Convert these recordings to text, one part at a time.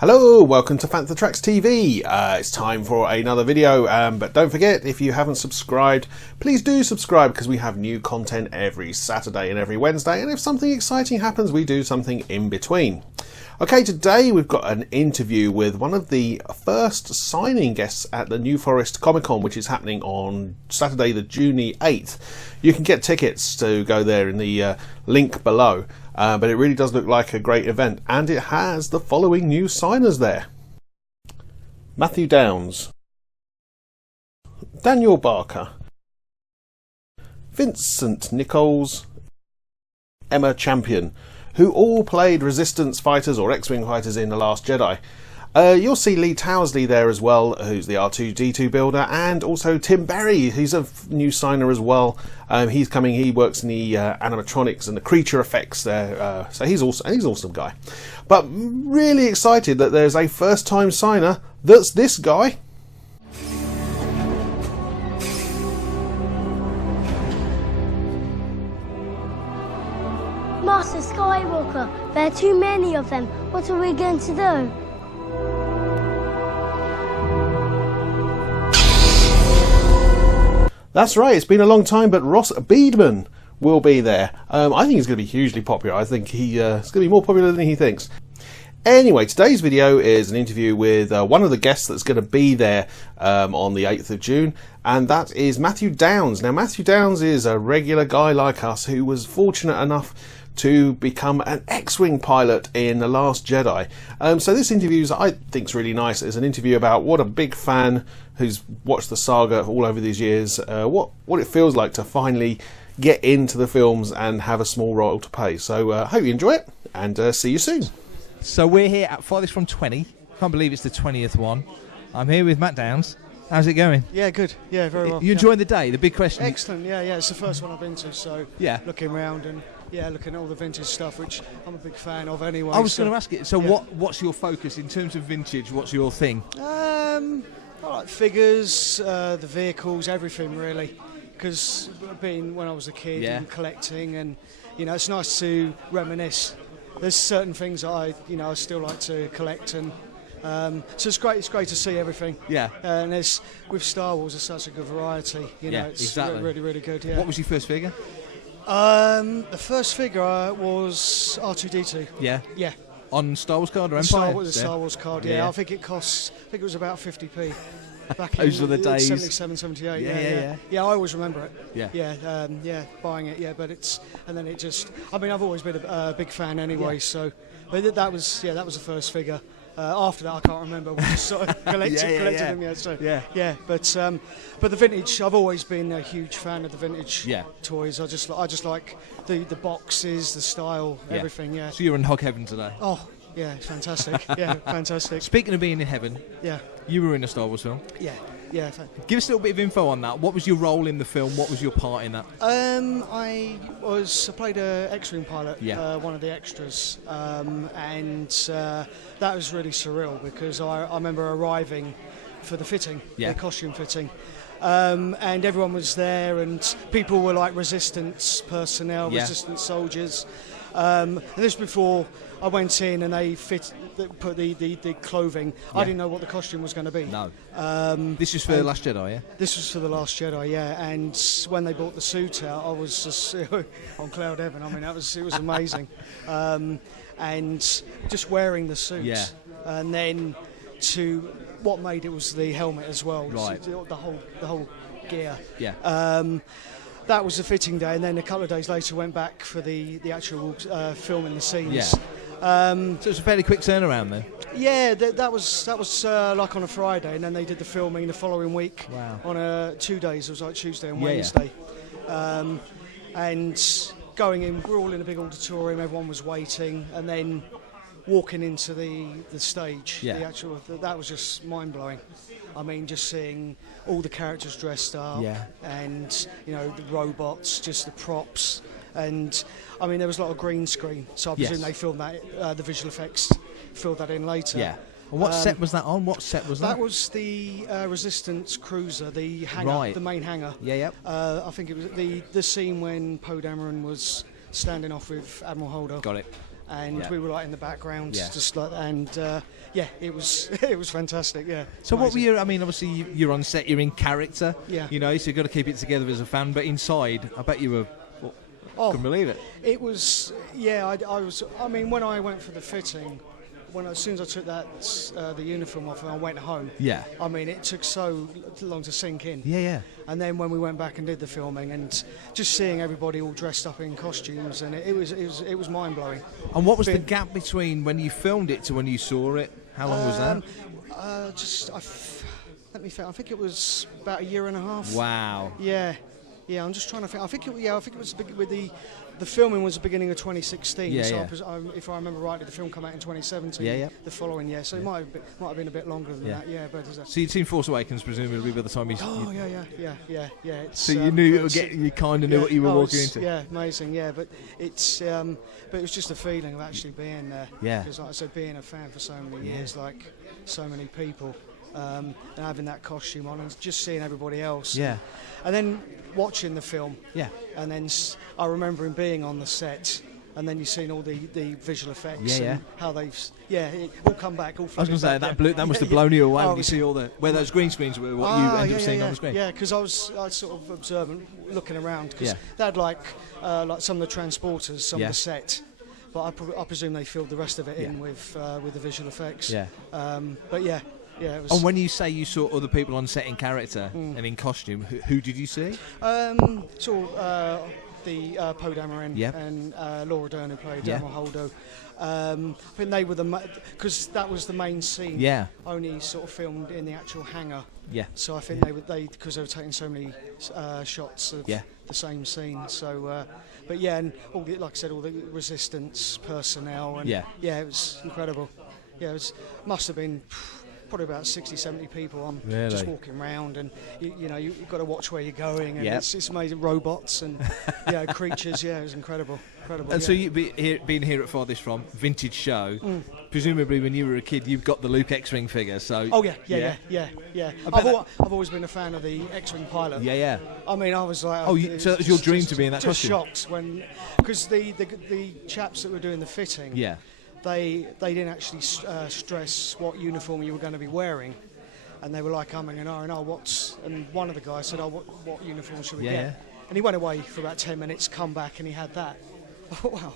Hello, welcome to Fantha Tracks TV. It's time for another video, but don't forget, if you haven't subscribed, please do subscribe because we have new content every Saturday and every Wednesday, and if something exciting happens, we do something in between. Okay, today we've got an interview with one of the first signing guests at the New Forest Comic Con, which is happening on Saturday the June 8th. You can get tickets to go there in the link below. But it really does look like a great event, and it has the following new signers there: Matthew Downs, Daniel Barker, Vincent Nichols, Emma Champion, who all played Resistance fighters or X-Wing fighters in The Last Jedi. You'll see Lee Towersley there as well, who's the R2-D2 builder, and also Tim Berry, who's a new signer as well. He's coming. He works in the animatronics and the creature effects there, so he's also an awesome guy. But really excited that there's a first-time signer that's this guy. Master Skywalker, there are too many of them. What are we going to do? That's right, it's been a long time, but Ross Beedman will be there. I think he's going to be hugely popular. I think he's going to be more popular than he thinks. Anyway, today's video is an interview with one of the guests that's going to be there on the 8th of June, and that is Matthew Downs. Now, Matthew Downs is a regular guy like us who was fortunate enough to become an X-Wing pilot in The Last Jedi. So this interview, I think, is really nice. It's an interview about what a big fan who's watched the saga all over these years, what it feels like to finally get into the films and have a small role to play. So I hope you enjoy it, and see you soon. So we're here at Farthest from 20. Can't believe it's the 20th one. I'm here with Matt Downs. How's it going? Yeah, good. Yeah, very well. You enjoying the day? The big question. Excellent. Yeah, it's the first one I've been to, so yeah, looking around and looking at all the vintage stuff, which I'm a big fan of anyway. I was going to ask it. So what's your focus in terms of vintage? What's your thing? I like figures, the vehicles, everything really. Because being when I was a kid and collecting, and it's nice to reminisce. There's certain things that I still like to collect, and so it's great to see everything. Yeah. And with Star Wars, there's such a good variety. It's exactly. really, really good. Yeah. What was your first figure? The first figure was R2-D2. Yeah. Yeah. On Star Wars card or Empire? The Star Wars card. Yeah. I think it was about 50p. Back Those were the days. 77, 78. Yeah, I always remember it. Yeah. Buying it. Yeah, but and then it just. I mean, I've always been a big fan anyway. Yeah. So, but that was the first figure. After that, I can't remember. We just sort of collected them. Yeah. So but the vintage. I've always been a huge fan of the vintage toys. I just like the boxes, the style, everything. Yeah. So you're in hog heaven today. Oh. Yeah, it's fantastic. Yeah, fantastic. Speaking of being in heaven, you were in a Star Wars film. Yeah. Give us a little bit of info on that. What was your role in the film? What was your part in that? I played a X-Wing pilot, one of the extras, and that was really surreal because I remember arriving for the fitting, the costume fitting. And everyone was there, and people were like resistance personnel, resistance soldiers. And this before I went in and they put the clothing. I didn't know what the costume was going to be. No. This is for The Last Jedi, yeah? This was for The Last Jedi, yeah. And when they brought the suit out, I was just on cloud heaven. I mean, it was amazing. And just wearing the suit. Yeah. And then what made it was the helmet as well. Right. So the whole gear. Yeah. That was the fitting day, and then a couple of days later went back for the actual filming the scenes. Yeah. So it was a fairly quick turnaround then. Yeah, that was like on a Friday, and then they did the filming the following week. Wow. On 2 days, it was like Tuesday and Wednesday. And going in, we're all in a big auditorium, everyone was waiting, and then walking into the stage, that was just mind blowing. I mean, just seeing all the characters dressed up, and the robots, just the props, and I mean there was a lot of green screen, so I presume they filmed that, the visual effects filled that in later. Yeah. And what set was that on? What set was that? That was the Resistance cruiser, the hangar, the main hangar. Yeah. I think it was the scene when Poe Dameron was standing off with Admiral Holder. Got it. and we were like in the background, Yeah. just like, and it was it was fantastic. Yeah. So what were Amazing. you? I mean, obviously you're on set, you're in character. Yeah. You know, so you've got to keep it together as a fan. But inside, I bet you were. Oh, couldn't believe it. It was, I was. I mean, when I went for the fitting, as soon as I took the uniform off and I went home. Yeah. I mean, it took so long to sink in. Yeah, yeah. And then when we went back and did the filming, and just seeing everybody all dressed up in costumes, and it was mind blowing. And what was the gap between when you filmed it to when you saw it? How long was that? Let me think. I think it was about a year and a half. Wow. Yeah. Yeah, I'm just trying to think. I think it was with the filming was the beginning of 2016. Yeah, so yeah. If I remember rightly, the film came out in 2017. Yeah, yeah. The following year, so it might have been a bit longer than that. Yeah, but So you'd seen Force Awakens presumably by the time you. Oh yeah. It's, So you knew you kind of knew what you were walking into. Yeah, amazing. Yeah, but it was just a feeling of actually being there. Yeah. Because like I said, being a fan for so many years, like so many people. And having that costume on and just seeing everybody else. Yeah. And then watching the film. Yeah. And then I remember him being on the set. And then you've seen all the visual effects. Yeah, and how they've. It all come back. All I was going to say back, that must have blown you away Oh, when you see all where those green screens were. What you ended up seeing on the screen. Yeah, because I was sort of observant, looking around because Yeah. they had like some of the transporters, some of the set. But I presume they filled the rest of it in with the visual effects. Yeah. But yeah. Yeah, it was. And when you say you saw other people on set in character and in costume, who did you see? Saw the Poe Dameron and Laura Dern, who played Admiral Holdo. I think they were because that was the main scene. Yeah. Only sort of filmed in the actual hangar. Yeah. So I think because they were taking so many shots of the same scene. So, but yeah, and like I said, all the Resistance personnel and it was incredible. Yeah, must have been probably about 60, 70 people on just walking around, and you've got to watch where you're going, and it's amazing, robots and creatures. Yeah, it was incredible. And so you've been here at Farthest From, vintage show. Presumably when you were a kid you've got the Luke X-Wing figure, so... Oh yeah. I've always been a fan of the X-Wing pilot. Yeah. I mean, I was like... so that was your dream to be in that costume? Just shocked because the chaps that were doing the fitting... Yeah. They didn't actually stress what uniform you were going to be wearing, and they were like umming and ahhing, and one of the guys said, what uniform should we get? Yeah. And he went away for about 10 minutes, come back, and he had that. Oh, wow.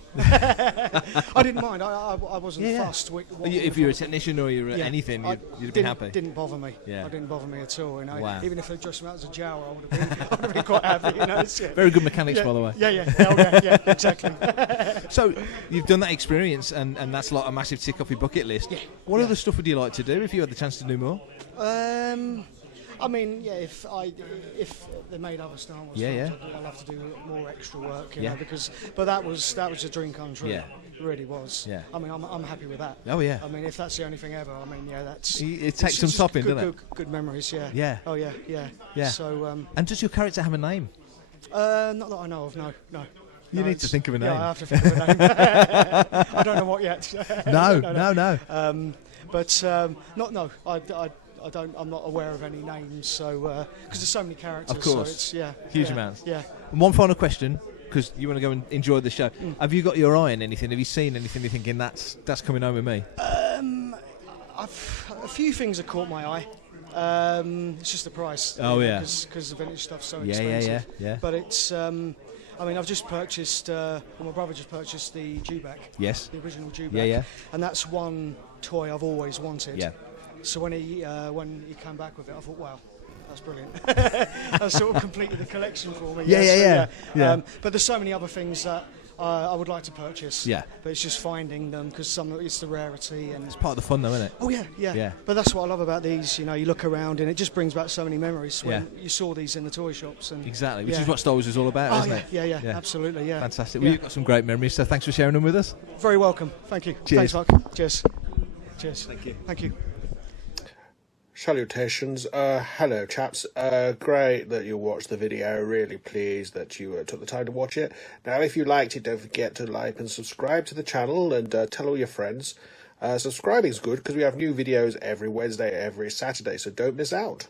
I didn't mind. I wasn't fussed. If you're a technician or you're anything, you'd be happy. Didn't bother me. Yeah. It didn't bother me at all. Wow. Even if they dressed me out as a Jawa, I would have been quite happy. Very good mechanics, by the way. Yeah, exactly. So you've done that experience, and that's like a massive tick off your bucket list. Yeah. What other stuff would you like to do if you had the chance to do more? I mean, if they made other Star Wars films, I'd love to do more extra work, you know, but that was a dream come true. Yeah. It really was. Yeah. I mean, I'm happy with that. Oh yeah. I mean, if that's the only thing ever, I mean, that's. It takes some topping, doesn't it? Good memories, yeah. Yeah. Oh yeah. So. And does your character have a name? Not that I know of. No. You need to think of a name. Yeah, I have to think of a name. I don't know what yet. No. I don't. I'm not aware of any names, so because there's so many characters. Of course. So it's huge amounts. Yeah. And one final question, because you want to go and enjoy the show. Have you got your eye on anything? Have you seen anything? You're thinking that's coming home with me? A few things have caught my eye. It's just the price. Oh yeah. Because the vintage stuff's so expensive. Yeah. But it's. I mean, I've just purchased. My brother just purchased the Dewback. Yes. The original Dewback. Yeah. And that's one toy I've always wanted. Yeah. So when he came back with it, I thought, wow, that's brilliant. That sort of completed the collection for me. Yeah. But there's so many other things that I would like to purchase. Yeah. But it's just finding them because it's the rarity and it's part of the fun, though, isn't it? Oh yeah. But that's what I love about these. You know, you look around and it just brings back so many memories when you saw these in the toy shops. And exactly, which is what Star Wars is all about, isn't it? Yeah, absolutely. Yeah. Fantastic. Well, you've got some great memories, so thanks for sharing them with us. Very welcome. Thank you. Cheers. Thanks, Mark. Cheers. Thank you. Salutations. Hello, chaps. Great that you watched the video. Really pleased that you took the time to watch it. Now, if you liked it, don't forget to like and subscribe to the channel and tell all your friends. Subscribing is good because we have new videos every Wednesday, every Saturday, so don't miss out.